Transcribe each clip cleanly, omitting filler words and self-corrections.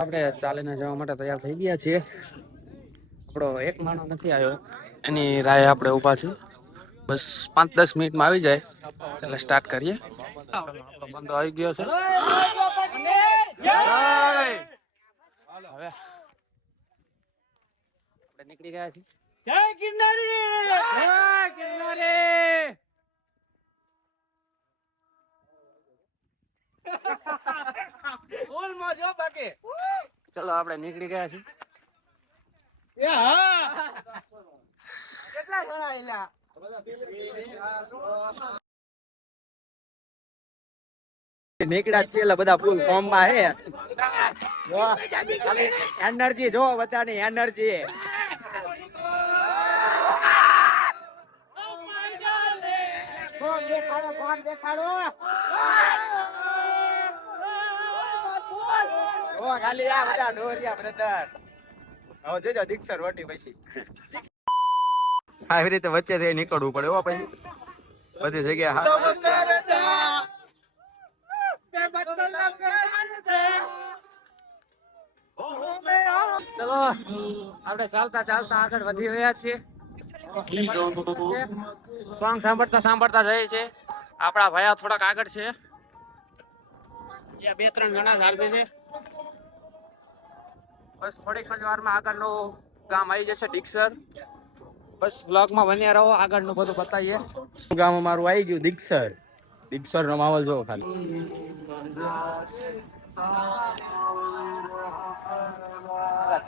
આપણે ચાલીને જવા માટે તૈયાર થઈ ગયા છીએ. આપણો એક માણસ નથી આવ્યો, એની રાહે આપણે ઊભા છીએ. બસ 5-10 મિનિટમાં આવી જાય એટલે સ્ટાર્ટ કરીએ. આપણો બંદો આવી ગયો છે. હવે આપણે નીકળી ગયા છીએ. જય ગિરનારી! જય ગિરનારી! ચલો આપણે નીકળી ગયા છીએ. કેટલા જણા એલા નીકળ્યા છે એટલે બધા ફૂલ ફોર્મ માં હે. એનર્જી જો બધાની એનર્જી. ખાલી આ બધા ડોરિયા બ્રધર્સ. હવે જોજો દીક્ષર રોટી પછી આવી રીતે વચ્ચે નીકળવું પડે. હો પછી બધી જગ્યાએ ચલો આપણે ચાલતા ચાલતા આગળ વધી રહ્યા છીએ. સોંગ સાંભળતા સાંભળતા જાય છે. આપણા ભાઈઓ થોડાક આગળ છે. 2-3 જણા ચાલશે છે. બસ થોડીક જ વારમાં આગળનું ગામ આવી જશે દીક્ષર. બસ બ્લોગમાં બન્યા રહો, આગળનું બધું બતાવીએ. ગામ અમારું આવી ગયું દીક્ષર. દીક્ષર નો માહોલ જોવો ખાલી.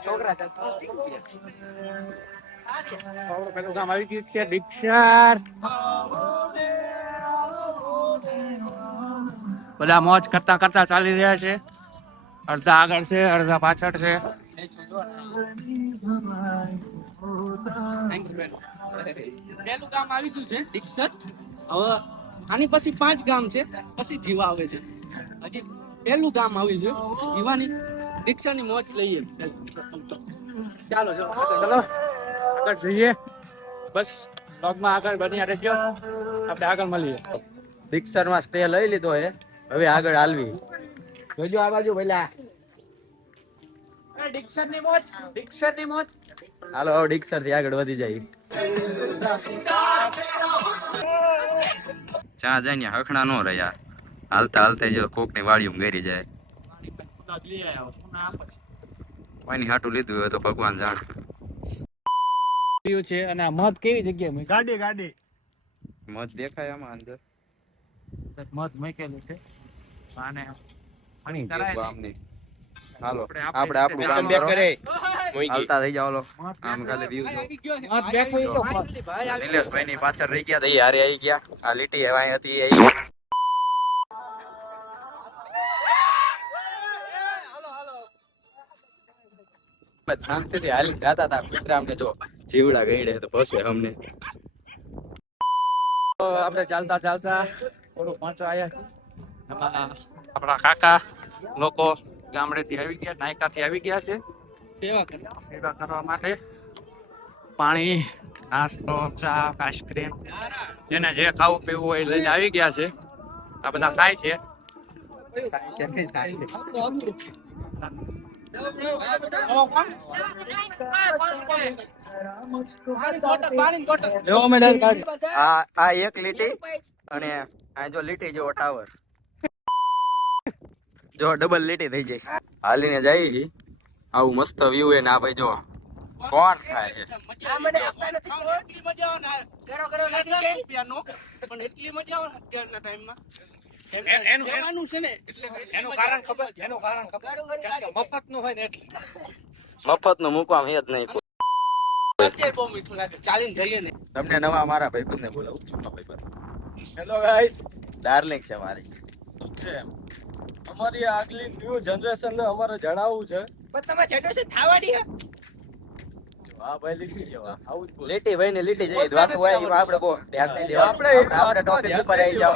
છોકરા પેલું ગામ આવી ગયું છે દીક્ષર. બધા મોજ કરતા કરતા ચાલી રહ્યા છે. અડધા આગળ છે, અડધા પાછળ છે. પેલું ગામ આવી ગયું છે દીક્ષર. હવે આની પછી 5 ગામ છે, પછી જીવા આવે છે. હજી પેલું ગામ આવ્યું છે જીવાની. દીક્ષરની મોજ લઈએ. ચાલો ચલો આગળ જઈએ. બસ બ્લોગમાં આગળ બન્યા રહેજો. આપણે આગળ મળીએ. દીક્ષરમાં સ્ટે લઈ લીધો હે, હવે આગળ હાલવી. જોજો આ બાજુ પેલા દીક્ષરની મોજ, દીક્ષરની મોજ. હાલો દીક્ષર થી આગળ વધી જાય. ચા જાય ને હખણા નો રહ્યા. હાલતા હાલતા જો કોક ની વાડીયું ગેરી જાય. કોઈની હાટું લીધું હોય તો ભગવાન જાણે. છે અને આ મધ કેવી જગ્યાએ ગાડી ગાડી મત દેખાય આમાં અંદર. મધ મૂકેલું છે. અને હાલો આપણે આપણું કામ બેક કરે. હાલતા થઈ જાવ. આમ કાલે વ્યૂ નિલેશભાઈ ની પાછળ રહી ગયા. તઈ હારે આવી ગયા. આ લીટી હવાઈ હતી એ શાંતિથી હાલી જાતા હતા. કુતરા અમને જો જીવડા ગઈડે તો ભસે અમને. આપણે ચાલતા ચાલતા થોડું પહોંચવા આવ્યા. આપણા કાકા લોકો ગામડેથી આવી ગયા, નાયકાથી આવી ગયા છે સેવા કરવા માટે. પાણી, નાસ્તો, ચા, આઈસ્ક્રીમ, જેને જે ખાવું પીવું હોય લઈને આવી ગયા છે. આ બધા ખાય છે. આ એક લીટી અને આ જો લીટી જેવો ટાવર જો ડબલ લીટી થઈ જાય. હાલીને જાય છે. આવું મસ્ત વ્યૂ હે ને આ ભાઈ જો કોણ થાય છે. મફત નું મૂકવા જ નહીં. તમને નવા મારા ભાઈબંધ ને બોલાવું છું. હેલો ગાઈસ, ડાર્લિંગ છે મારી. અમારી આગલી ન્યુ જનરેશન ને અમારે જણાવવું છે. પણ તમે જનરેશન થાવાડી હે. વાહ ભાઈ લીટી જેવા. આવું જ લીટી ભાઈ ને લીટી જઈ દ્વારકા હોય એમાં આપણે બહુ ધ્યાન નહીં દેવા. આપણે ટોપિક ઉપર આવી જાવ.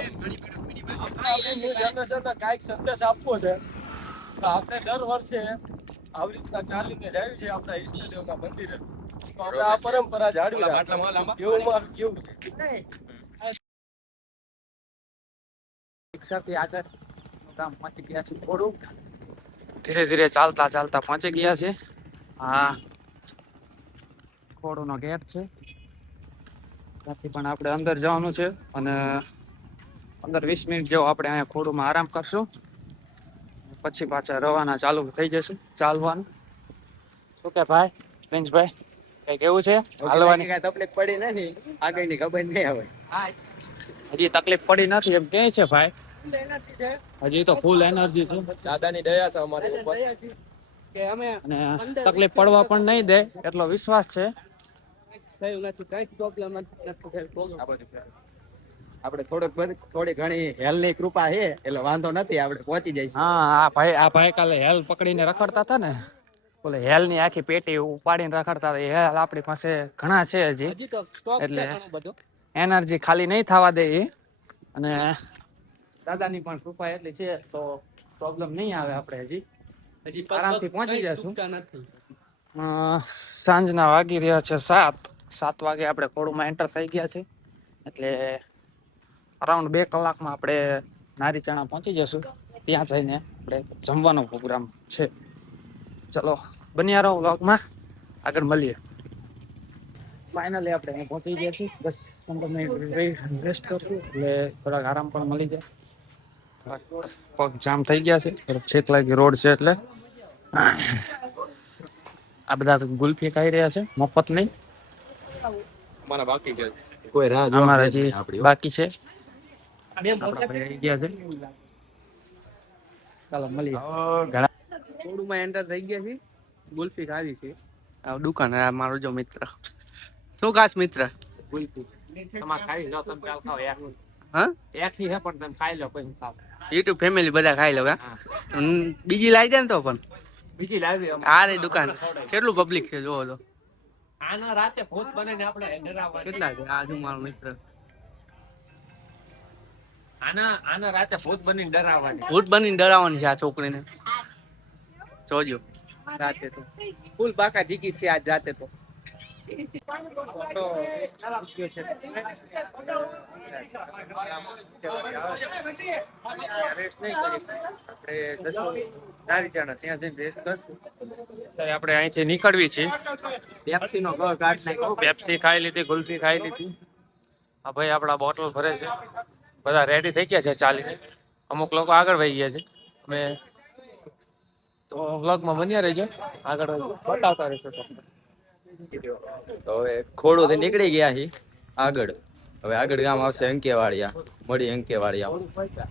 આપણે ન્યુ જનરેશન ને કાઈક સંદેશ આપવો છે. તો આપણે દર વર્ષે આવી રીતના ચાલીને જાય છે આપણા ઈષ્ટદેવના મંદિરે. તો આપણે આ પરંપરા જાળવી રાખીએ. એવું મારું કેવું છે. રિક્ષાથી આગળ ગામ માંથી ગયા છે થોડું. ધીરે ધીરે ચાલતા ચાલતા પહોંચી ગયા છે. આ ખોડોનો ગેટ છે, ત્યાંથી પણ આપણે અંદર જવાનું છે અને 15-20 મિનિટ જેવો આપણે અહીંયા ખોડુમાં આરામ કરશું, પછી પાછા રવાના ચાલુ થઈ જશું ચાલવાનું. શું કે ભાઈ પ્રિન્સભાઈ, કઈ કેવું છે? હાલવાની કઈ તકલીફ પડી નથી, આગળની ખબર નહીં હવે. હજી તકલીફ પડી નથી એમ કે છે ભાઈ, હજી તો ફૂલ એનર્જી છે. દાદાની દયા છે અમારી ઉપર. અને તકલીફ પડવા પણ નહીં દે એટલો વિશ્વાસ છે. આપણે થોડી ઘણી હેલ્થની કૃપા છે એટલે વાંધો નથી, આપણે પહોંચી જઈશું. હા, આ ભાઈ કાલે હેલ પકડીને રખડતા હતા ને, બોલે હેલ ની આખી પેટી ઉપાડીને રખડતા હતા. હેલ આપણી પાસે ઘણા છે હજી, એટલે એનર્જી ખાલી નહીં થવા દે એ. અને દાદાની પણ કૃપા એટલી છે તો પ્રોબ્લેમ નહીં આવે. આપણે હજી આરામથી પહોંચી જશું. સાંજના વાગી રહ્યા છે 7 વાગે આપણે ખોડુમાં એન્ટર થઈ ગયા છે, એટલે અરાઉન્ડ 2 કલાકમાં આપણે નારીચાણા પહોંચી જશું. ત્યાં જઈને આપણે જમવાનો પ્રોગ્રામ છે. ચલો બન્યા રહો વ્લોગમાં, આગળ મળીએ. ફાઇનલી આપણે અહીં પહોંચી ગયા છીએ. 10-15 મિનિટ રેસ્ટ કરશું એટલે થોડાક આરામ પણ મળી જાય. પગ જામ થઈ ગયા છે, છેક લાગી રોડ છે એટલે. આ બધા ગુલ્ફી ખાઈ રહ્યા છે, મફત નહીં. કોઈ રાહ અમારે હજી બાકી છે. આપણા ભાઈ આવી ગયા છે. ચાલો મળીએ. થોડુંમાં એન્ટર થઈ ગયા છે, ગુલ્ફી ખાવી છે. આ દુકાન આ મારો જો મિત્ર. શું ખાસ મિત્ર? ગુલ્ફી તમારે ખાઈ લો, તમે ચાલ ખાઓ યાર. હા એકથી હે પણ તમે ખાઈ લો, પછી ખાઓ. યુટ્યુબ ફેમિલી બધા ખાઈ લો કા? બીજી લાવી દે ને તો પણ. બીજી લાવી આ રે દુકાન કેટલું પબ્લિક છે જોવો તો. આના રાતે ભૂત બને ને આપણે ડરાવવા. કેટલા છે આ જો મારો મિત્ર. આના રાતે ભૂત બનીને ડરાવવાની. ભૂત બનીને ડરાવવાની છે આ છોકરીને. જોજો રાતે તો ફૂલ બાકા જીકી છે આજ રાતે તો. આપણે અહીંથી નીકળવી છે. પેપ્સી નો ઘર કાઢ નાખ્યો. પેપ્સી ખાઈ લીધી, ગુલ્ફી ખાઈ લીધી. આ ભાઈ આપણા બોટલ ભરે છે. બધા રેડી થઈ ગયા છે ચાલીને. અમુક લોકો આગળ વહી ગયા છે. અમે તો વ્લોગમાં બન્યા રહેજો, આગળ બતાવતા રહેશો. તો હવે ખોડું નીકળી ગયા છીએ આગળ. હવે આગળ ગામ આવશે અંકેવાડિયા. મળી અંકેવાડિયા.